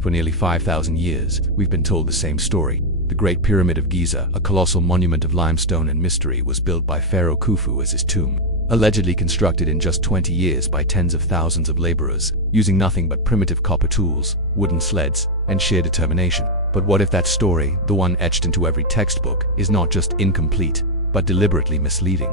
For nearly 5,000 years, we've been told the same story. The Great Pyramid of Giza, a colossal monument of limestone and mystery, was built by Pharaoh Khufu as his tomb. Allegedly constructed in just 20 years by tens of thousands of laborers, using nothing but primitive copper tools, wooden sleds, and sheer determination. But what if that story, the one etched into every textbook, is not just incomplete, but deliberately misleading?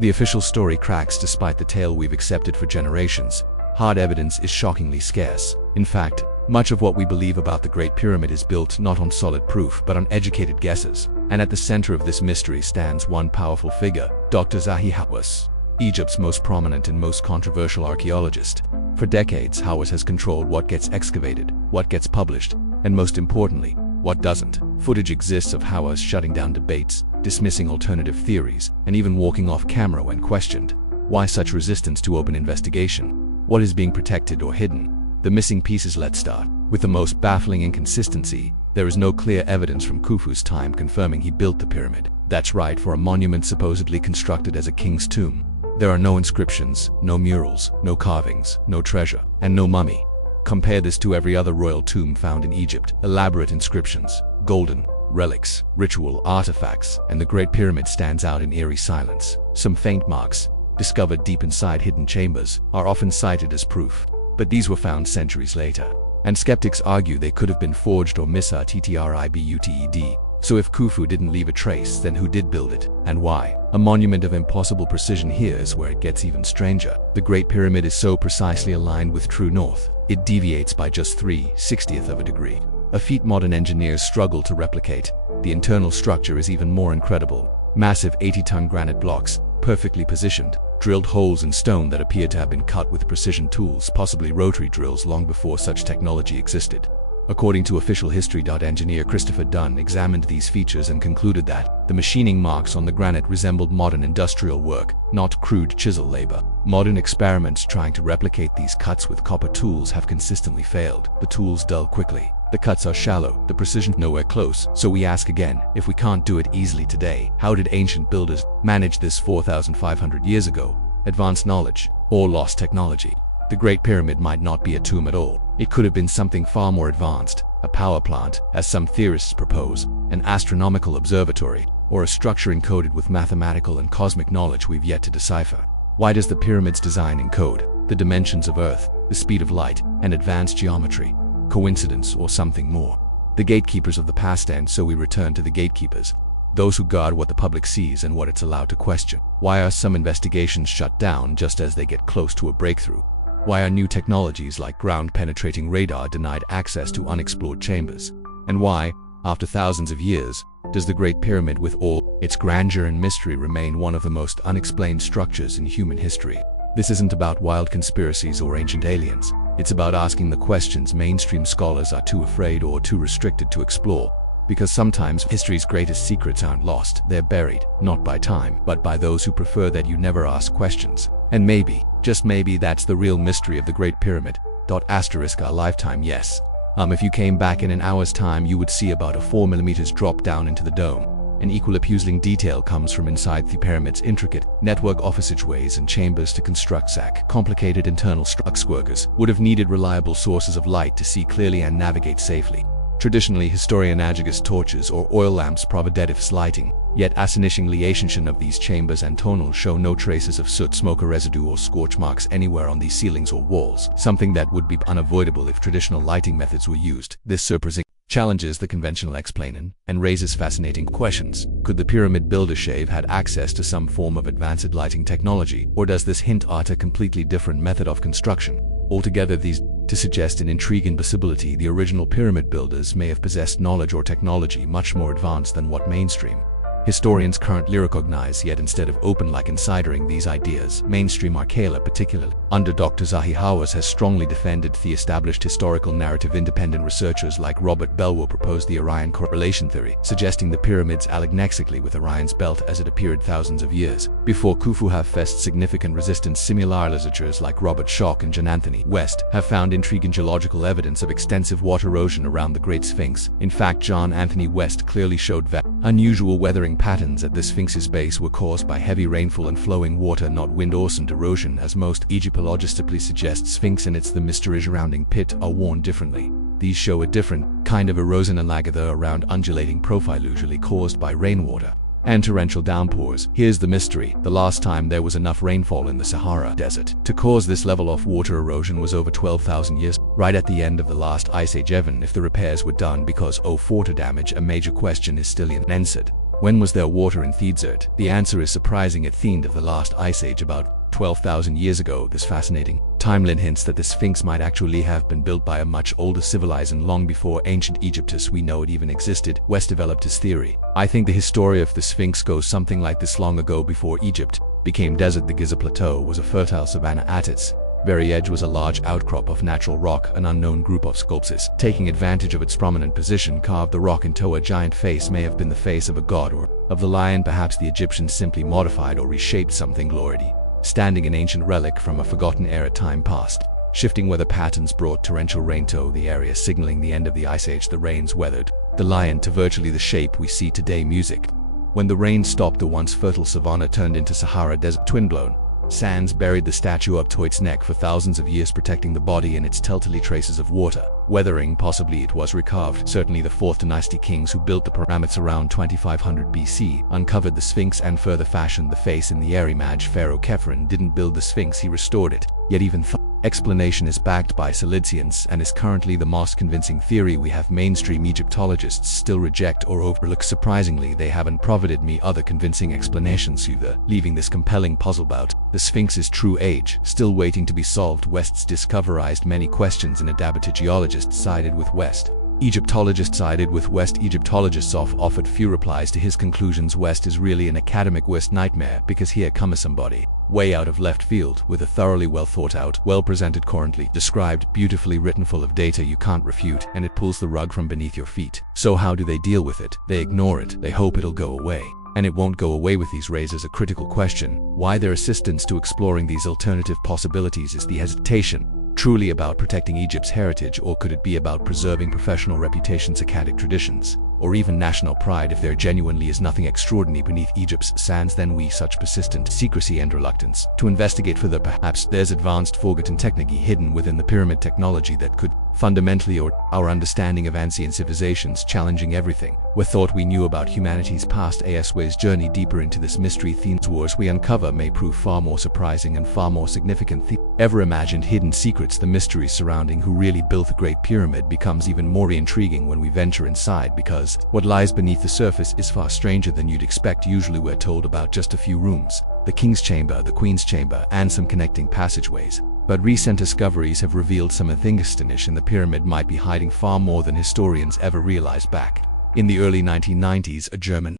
The official story cracks despite the tale we've accepted for generations. Hard evidence is shockingly scarce. In fact, much of what we believe about the Great Pyramid is built not on solid proof but on educated guesses. And at the center of this mystery stands one powerful figure, Dr. Zahi Hawass, Egypt's most prominent and most controversial archaeologist. For decades, Hawass has controlled what gets excavated, what gets published, and most importantly, what doesn't. Footage exists of Hawass shutting down debates, dismissing alternative theories, and even walking off camera when questioned. Why such resistance to open investigation? What is being protected or hidden? The missing pieces. Let's start with the most baffling inconsistency. There is no clear evidence from Khufu's time confirming he built the pyramid. That's right, for a monument supposedly constructed as a king's tomb. There are no inscriptions, no murals, no carvings, no treasure, and no mummy. Compare this to every other royal tomb found in Egypt. Elaborate inscriptions, golden relics, ritual artifacts, and the Great Pyramid stands out in eerie silence. Some faint marks, discovered deep inside hidden chambers, are often cited as proof. But these were found centuries later, and skeptics argue they could have been forged or misattributed. So if Khufu didn't leave a trace, then who did build it, and why? A monument of impossible precision. Here is where it gets even stranger. The Great Pyramid is so precisely aligned with true north, it deviates by just 3/60th of a degree. A feat modern engineers struggle to replicate. The internal structure is even more incredible. Massive 80-ton granite blocks, perfectly positioned, drilled holes in stone that appear to have been cut with precision tools, possibly rotary drills, long before such technology existed. According to official history, engineer Christopher Dunn examined these features and concluded that the machining marks on the granite resembled modern industrial work, not crude chisel labor. Modern experiments trying to replicate these cuts with copper tools have consistently failed. The tools dull quickly, the cuts are shallow, the precision nowhere close. So we ask again, if we can't do it easily today, how did ancient builders manage this 4,500 years ago? Advanced knowledge or lost technology? The Great Pyramid might not be a tomb at all. It could have been something far more advanced, a power plant, as some theorists propose, an astronomical observatory, or a structure encoded with mathematical and cosmic knowledge we've yet to decipher. Why does the pyramid's design encode the dimensions of Earth, the speed of light, and advanced geometry? Coincidence or something more? The gatekeepers of the past end, so we return to the gatekeepers, those who guard what the public sees and what it's allowed to question. Why are some investigations shut down just as they get close to a breakthrough? Why are new technologies like ground-penetrating radar denied access to unexplored chambers? And why, after thousands of years, does the Great Pyramid, with all its grandeur and mystery, remain one of the most unexplained structures in human history? This isn't about wild conspiracies or ancient aliens. It's about asking the questions mainstream scholars are too afraid or too restricted to explore. Because sometimes history's greatest secrets aren't lost, they're buried, not by time, but by those who prefer that you never ask questions. And maybe, just maybe, that's the real mystery of the Great Pyramid. Our lifetime, yes. If you came back in an hour's time, you would see about a 4 mm drop down into the dome. An equally puzzling detail comes from inside the pyramid's intricate network of passageways and chambers to construct complicated internal structures would have needed reliable sources of light to see clearly and navigate safely. Traditionally, historianagigus torches or oil lamps provided lighting, yet astonishingly ancient of these chambers and tunnels show no traces of soot, smoke residue or scorch marks anywhere on these ceilings or walls, something that would be unavoidable if traditional lighting methods were used. This surprising challenges the conventional explanation and raises fascinating questions. Could the pyramid builder had access to some form of advanced lighting technology, or does this hint at a completely different method of construction? Altogether, these to suggest an intriguing possibility: the original pyramid builders may have possessed knowledge or technology much more advanced than what mainstream historians currently recognize, yet instead of openly considering these ideas, mainstream archaeology, particularly under Dr. Zahi Hawass, has strongly defended the established historical narrative. Independent researchers like Robert Belwo proposed the Orion correlation theory, suggesting the pyramids alexnexically with Orion's belt as it appeared thousands of years before Khufu have faced significant resistance. Similar literatures like Robert Schoch and John Anthony West have found intriguing geological evidence of extensive water erosion around the Great Sphinx. In fact, John Anthony West clearly showed that unusual weathering patterns at the Sphinx's base were caused by heavy rainfall and flowing water, not wind or sand erosion, as most Egyptologists suggest. Sphinx and the mystery surrounding pit are worn differently. These show a different kind of erosion and lagather around undulating profile usually caused by rainwater and torrential downpours. Here's the mystery. The last time there was enough rainfall in the Sahara Desert to cause this level of water erosion was over 12,000 years, right at the end of the last ice age. Even if the repairs were done because of water damage, a major question is still unanswered. When was there water in the desert? The answer is surprising. At the end of the last ice age about 12,000 years ago. This fascinating timeline hints that the Sphinx might actually have been built by a much older civilization long before ancient Egypt as we know it even existed. West developed his theory. I think the history of the Sphinx goes something like this: long ago, before Egypt became desert, the Giza Plateau was a fertile savanna. At its very edge was a large outcrop of natural rock. An unknown group of sculptors, taking advantage of its prominent position, carved the rock into a giant face. May have been the face of a god or of the lion. Perhaps the Egyptians simply modified or reshaped something glorious, standing an ancient relic from a forgotten era. Time passed. Shifting weather patterns brought torrential rain to the area, signaling the end of the ice age. The rains weathered the lion to virtually the shape we see today. Music. When the rain stopped, the once fertile savanna turned into Sahara Desert. Twin-blown sands buried the statue up to its neck for thousands of years, protecting the body and its telltale traces of water weathering. Possibly it was recarved. Certainly the 4th dynasty kings who built the pyramids around 2500 BC uncovered the Sphinx and further fashioned the face in the airy image. Pharaoh Khephren didn't build the Sphinx, he restored it. Yet even explanation is backed by solid science and is currently the most convincing theory we have. Mainstream Egyptologists still reject or overlook. Surprisingly, they haven't provided me other convincing explanations either, leaving this compelling puzzle about the Sphinx's true age still waiting to be solved. West's discovery raised many questions, and adapted geologists sided with West. Egyptologists sided with West. Egyptologists offered few replies to his conclusions. West is really an academic worst nightmare, because here comes somebody way out of left field with a thoroughly well thought out, well presented, currently described, beautifully written, full of data you can't refute, and it pulls the rug from beneath your feet. So how do they deal with it? They ignore it. They hope it'll go away. And it won't go away. With these raises a critical question: why their assistance to exploring these alternative possibilities? Is the hesitation truly about protecting Egypt's heritage, or could it be about preserving professional reputations, academic traditions, or even national pride? If there genuinely is nothing extraordinary beneath Egypt's sands, then we such persistent secrecy and reluctance to investigate further? Perhaps there's advanced forgotten technology hidden within the pyramid technology that could fundamentally alter our understanding of ancient civilizations, challenging everything we thought we knew about humanity's past. As we journey deeper into this mystery, themes wars we uncover may prove far more surprising and far more significant than ever imagined. Hidden secrets. The mystery surrounding who really built the Great Pyramid becomes even more intriguing when we venture inside, because what lies beneath the surface is far stranger than you'd expect. Usually we're told about just a few rooms: the King's Chamber, the Queen's Chamber, and some connecting passageways. But recent discoveries have revealed some things in the pyramid might be hiding far more than historians ever realized. Back in the early 1990s, a German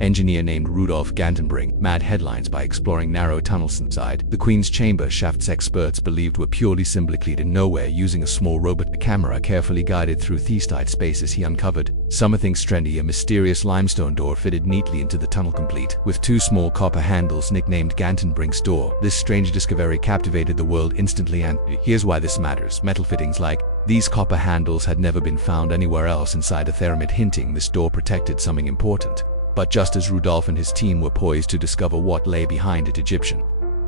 engineer named Rudolf Gantenbrink made headlines by exploring narrow tunnels inside the Queen's Chamber. Shafts experts believed were purely symbolic in nowhere. Using a small robot camera carefully guided through these tight spaces, he uncovered something trendy: a mysterious limestone door fitted neatly into the tunnel, complete with two small copper handles nicknamed Gantenbrink's door. This strange discovery captivated the world instantly, and here's why this matters: metal fittings like these copper handles had never been found anywhere else inside a pyramid, hinting this door protected something important. But just as Rudolf and his team were poised to discover what lay behind it, Egyptian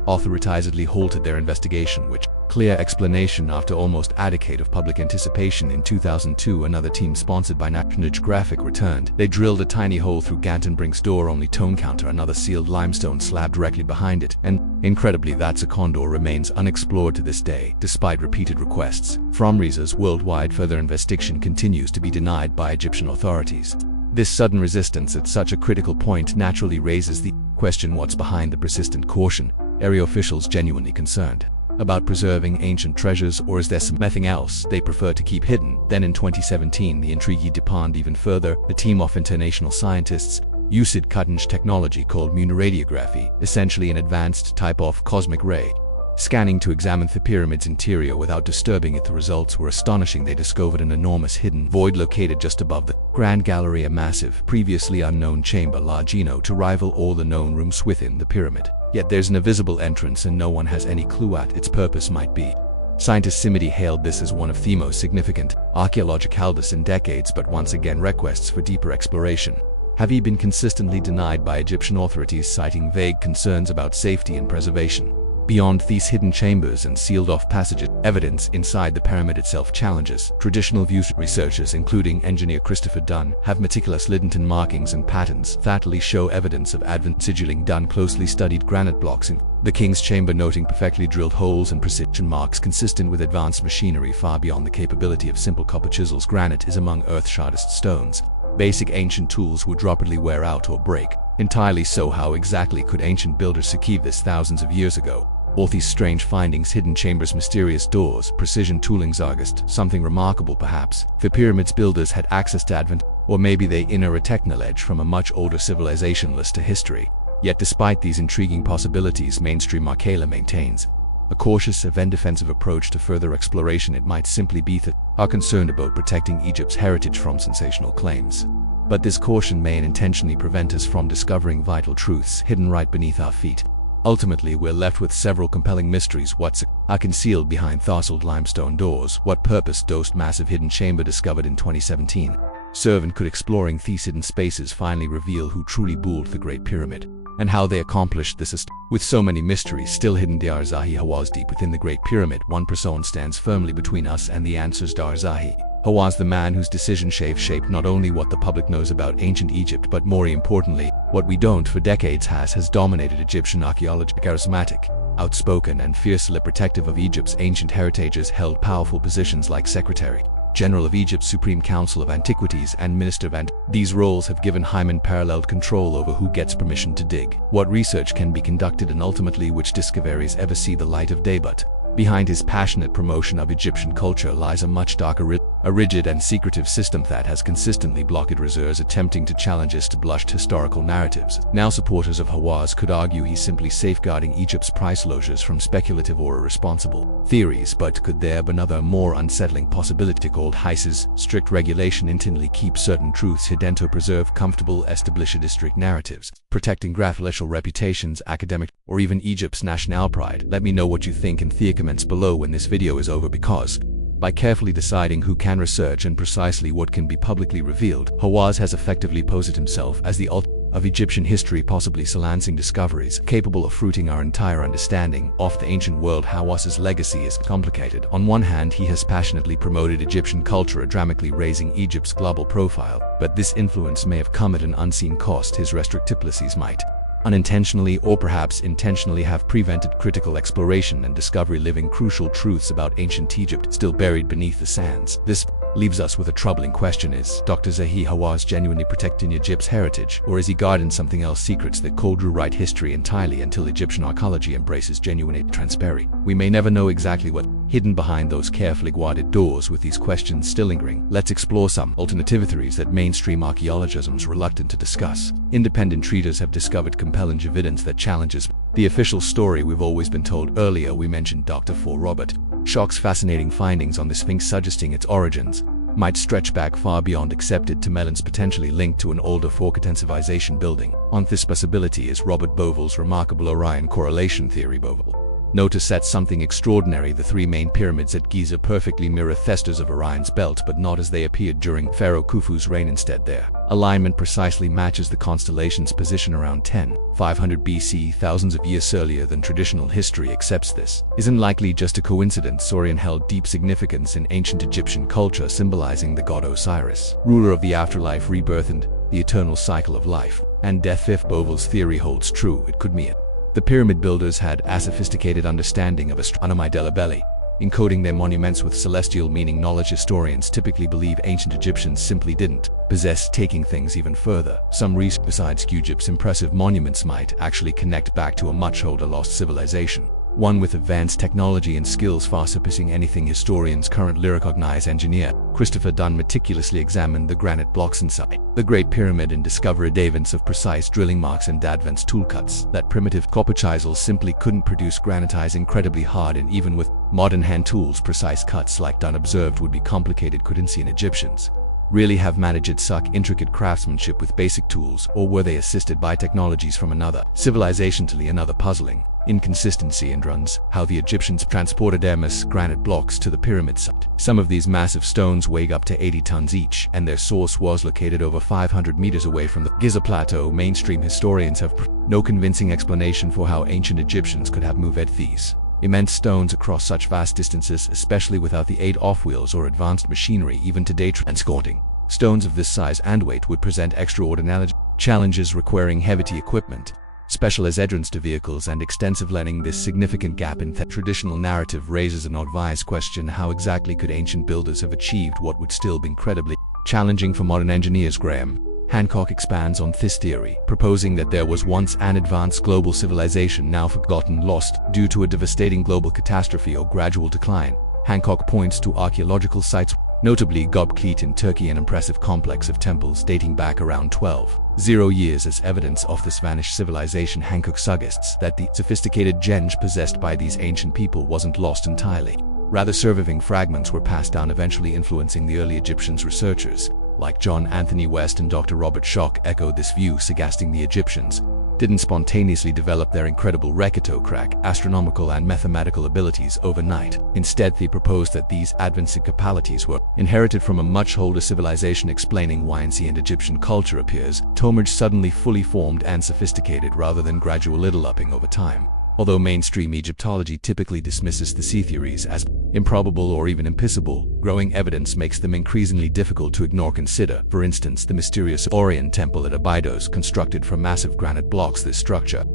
authorities halted their investigation, which clear explanation after almost a decade of public anticipation. In 2002, another team sponsored by National Geographic returned. They drilled a tiny hole through Gantenbrink's door, only to encounter another sealed limestone slab directly behind it, and incredibly, that second door remains unexplored to this day, despite repeated requests from researchers worldwide. Further investigation continues to be denied by Egyptian authorities. This sudden resistance at such a critical point naturally raises the question: what's behind the persistent caution? Are officials genuinely concerned about preserving ancient treasures, or is there something else they prefer to keep hidden? Then in 2017, the intrigue deepened even further. A team of international scientists used cutting-edge technology called immunoradiography, essentially an advanced type of cosmic ray scanning, to examine the pyramid's interior without disturbing it. The results were astonishing. They discovered an enormous hidden void located just above the Grand Gallery, a massive, previously unknown chamber large enough to rival all the known rooms within the pyramid. Yet there's an invisible entrance, and no one has any clue what its purpose might be. Scientists immediately hailed this as one of the most significant archaeological discoveries in decades, but once again requests for deeper exploration have been consistently denied by Egyptian authorities, citing vague concerns about safety and preservation. Beyond these hidden chambers and sealed-off passages, evidence inside the pyramid itself challenges traditional views. Researchers, including engineer Christopher Dunn, have meticulous Lidenton markings and patterns that show evidence of advanced sigilling. Dunn closely studied granite blocks in the king's chamber, noting perfectly drilled holes and precision marks consistent with advanced machinery far beyond the capability of simple copper chisels. Granite is among Earth's hardest stones. Basic ancient tools would rapidly wear out or break. Entirely so, how exactly could ancient builders achieve this thousands of years ago? All these strange findings, hidden chambers, mysterious doors, precision tooling, suggest something remarkable. Perhaps the pyramids builders had access to advanced, or maybe they inner a technology from a much older civilization lost to history. Yet despite these intriguing possibilities, mainstream archaeology maintains a cautious, even defensive approach to further exploration. It might simply be that are concerned about protecting Egypt's heritage from sensational claims. But this caution may unintentionally prevent us from discovering vital truths hidden right beneath our feet. Ultimately, we're left with several compelling mysteries. What's concealed behind thossiled limestone doors? What purpose does massive hidden chamber discovered in 2017 serve, and could exploring these hidden spaces finally reveal who truly built the Great Pyramid, and how they accomplished this? With so many mysteries still hidden, Dar Zahi Hawass, deep within the Great Pyramid, one person stands firmly between us and the answers. Dar Zahi Hawass, the man whose decision shaped not only what the public knows about ancient Egypt, but more importantly, what we don't. For decades has dominated Egyptian archaeology. Charismatic, outspoken, and fiercely protective of Egypt's ancient heritages, held powerful positions like Secretary General of Egypt's Supreme Council of Antiquities and Minister of Antiquities. These roles have given him unparalleled control over who gets permission to dig, what research can be conducted, and ultimately which discoveries ever see the light of day. But behind his passionate promotion of Egyptian culture lies a much darker, a rigid and secretive system that has consistently blocked researchers attempting to challenge established historical narratives. Now, supporters of Hawass could argue he's simply safeguarding Egypt's price-lodgers from speculative or irresponsible theories. But could there be another, more unsettling possibility called HIS's strict regulation intently keeps certain truths hidden to preserve comfortable established district narratives, protecting graphical reputations, academic, or even Egypt's national pride? Let me know what you think in the comments below when this video is over, because by carefully deciding who can research and precisely what can be publicly revealed, Hawass has effectively posed himself as the ultimate of Egyptian history, possibly silencing discoveries capable of fruiting our entire understanding of the ancient world. Hawass's legacy is complicated. On one hand, he has passionately promoted Egyptian culture, dramatically raising Egypt's global profile, but this influence may have come at an unseen cost. His restrictive policies might unintentionally or perhaps intentionally have prevented critical exploration and discovery, leaving crucial truths about ancient Egypt still buried beneath the sands. This leaves us with a troubling question: is Dr. Zahi Hawass genuinely protecting Egypt's heritage, or is he guarding something else, secrets that could rewrite history entirely until Egyptian archaeology embraces genuine transparency? We may never know exactly what hidden behind those carefully guarded doors. With these questions still lingering, let's explore some alternative theories that mainstream archaeologism is reluctant to discuss. Independent treaters have discovered compelling evidence that challenges the official story we've always been told. Earlier we mentioned Dr. Robert Schoch's fascinating findings on the Sphinx, suggesting its origins might stretch back far beyond accepted to melons, potentially linked to an older forgotten civilization building. On this possibility is Robert Bovell's remarkable Orion correlation theory. Bovell noticed that something extraordinary: the three main pyramids at Giza perfectly mirror thesters of Orion's belt, but not as they appeared during Pharaoh Khufu's reign. Instead, their alignment precisely matches the constellation's position around 10,500 BC, thousands of years earlier than traditional history accepts. This isn't likely just a coincidence. Orion held deep significance in ancient Egyptian culture, symbolizing the god Osiris, ruler of the afterlife, rebirth, and the eternal cycle of life and death. If Bovell's theory holds true, it could mean the pyramid builders had a sophisticated understanding of astronomy delabelli, encoding their monuments with celestial meaning. Knowledge historians typically believe ancient Egyptians simply didn't possess. Taking things even further, some research besides Egypt's impressive monuments might actually connect back to a much older lost civilization, one with advanced technology and skills far surpassing anything historians currently recognize. Engineer Christopher Dunn meticulously examined the granite blocks inside the Great Pyramid and discovered evidence of precise drilling marks and advanced tool cuts that primitive copper chisels simply couldn't produce. Granite is incredibly hard, and even with modern hand tools, precise cuts like Dunn observed would be complicated. Could ancient Egyptians really have managed such intricate craftsmanship with basic tools, or were they assisted by technologies from another civilization? Another puzzling inconsistency and runs how the Egyptians transported enormous granite blocks to the pyramid site. Some of these massive stones weigh up to 80 tons each, and their source was located over 500 meters away from the Giza plateau. Mainstream historians have No convincing explanation for how ancient Egyptians could have moved these immense stones across such vast distances, especially without the aid of wheels or advanced machinery. Even today, transporting stones of this size and weight would present extraordinary challenges requiring heavy equipment, special adherence to vehicles, and extensive learning. This significant gap in the traditional narrative raises an obvious question: how exactly could ancient builders have achieved what would still be incredibly challenging for modern engineers? Graham Hancock expands on this theory, proposing that there was once an advanced global civilization now forgotten, lost due to a devastating global catastrophe or gradual decline. Hancock points to archaeological sites, notably Göbekli in Turkey, an impressive complex of temples dating back around 1200 years, as evidence of this vanished civilization. Hancock suggests that the sophisticated knowledge possessed by these ancient people wasn't lost entirely. Rather, surviving fragments were passed down, eventually influencing the early Egyptians. Researchers like John Anthony West and Dr. Robert Schoch echoed this view, suggesting the Egyptians didn't spontaneously develop their incredible rectocrack, astronomical and mathematical abilities overnight. Instead, they proposed that these advanced capacities were inherited from a much older civilization, explaining why ancient Egyptian culture appears to emerge suddenly fully formed and sophisticated rather than gradual developing over time. Although mainstream Egyptology typically dismisses the sea theories as improbable or even impossible, growing evidence makes them increasingly difficult to ignore. Consider, for instance, the mysterious Orion Temple at Abydos, constructed from massive granite blocks. This structure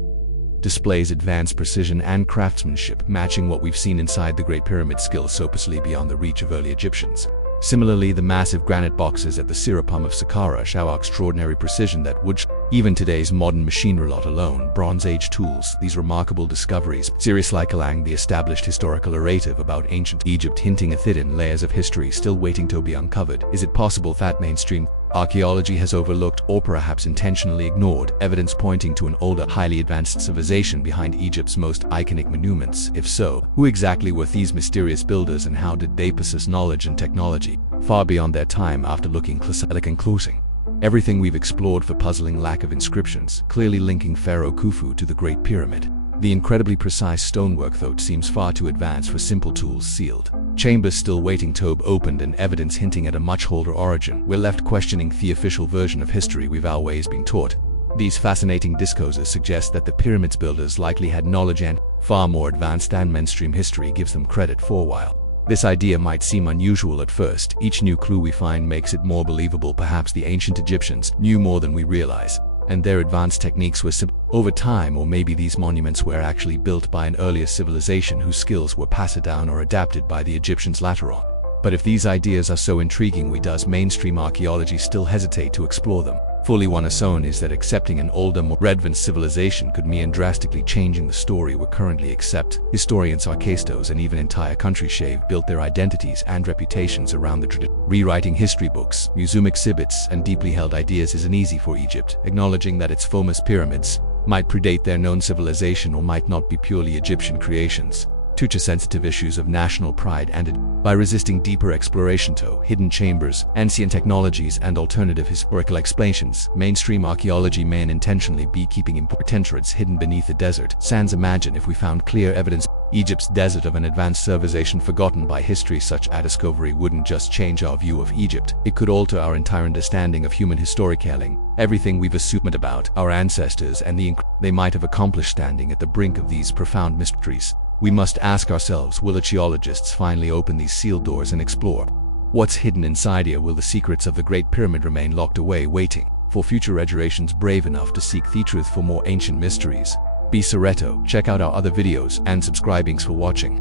displays advanced precision and craftsmanship, matching what we've seen inside the Great Pyramid, skills so possibly beyond the reach of early Egyptians. Similarly, the massive granite boxes at the Sirapum of Saqqara show extraordinary precision that would even today's modern machinery, let alone Bronze Age tools. These remarkable discoveries seriously challenge the established historical narrative about ancient Egypt, hinting at hidden layers of history still waiting to be uncovered. Is it possible that mainstream archaeology has overlooked, or perhaps intentionally ignored, evidence pointing to an older, highly advanced civilization behind Egypt's most iconic monuments? If so, who exactly were these mysterious builders, and how did they possess knowledge and technology far beyond their time? After looking closely at concluding everything we've explored, for puzzling lack of inscriptions clearly linking Pharaoh Khufu to the Great Pyramid, the incredibly precise stonework, though, seems far too advanced for simple tools. Sealed chambers still waiting to be opened, and evidence hinting at a much older origin. We're left questioning the official version of history we've always been taught. These fascinating discourses suggest that the pyramid's builders likely had knowledge and far more advanced than mainstream history gives them credit for. While this idea might seem unusual at first, each new clue we find makes it more believable. Perhaps the ancient Egyptians knew more than we realize, and their advanced techniques were simple over time, or maybe these monuments were actually built by an earlier civilization whose skills were passed down or adapted by the Egyptians later on. But if these ideas are so intriguing, why does mainstream archaeology still hesitate to explore them fully? One unknown is that accepting an older, more advanced civilization could mean drastically changing the story we currently accept. Historians, archaeologists, and even entire countries have built their identities and reputations around the tradition. Rewriting history books, museum exhibits, and deeply held ideas isn't easy for Egypt, acknowledging that its famous pyramids might predate their known civilization or might not be purely Egyptian creations. To sensitive issues of national pride, and by resisting deeper exploration to hidden chambers, ancient technologies, and alternative historical explanations, mainstream archaeology may unintentionally be keeping important truths hidden beneath the desert sands. Imagine if we found clear evidence Egypt's desert of an advanced civilization forgotten by history. Such a discovery wouldn't just change our view of Egypt, it could alter our entire understanding of human storytelling. Everything we've assumed about our ancestors and they might have accomplished. Standing at the brink of these profound mysteries, we must ask ourselves, will archaeologists finally open these sealed doors and explore what's hidden inside here? Will the secrets of the Great Pyramid remain locked away, waiting for future generations brave enough to seek the truth for more ancient mysteries? Be Soreto, check out our other videos and subscribing for watching.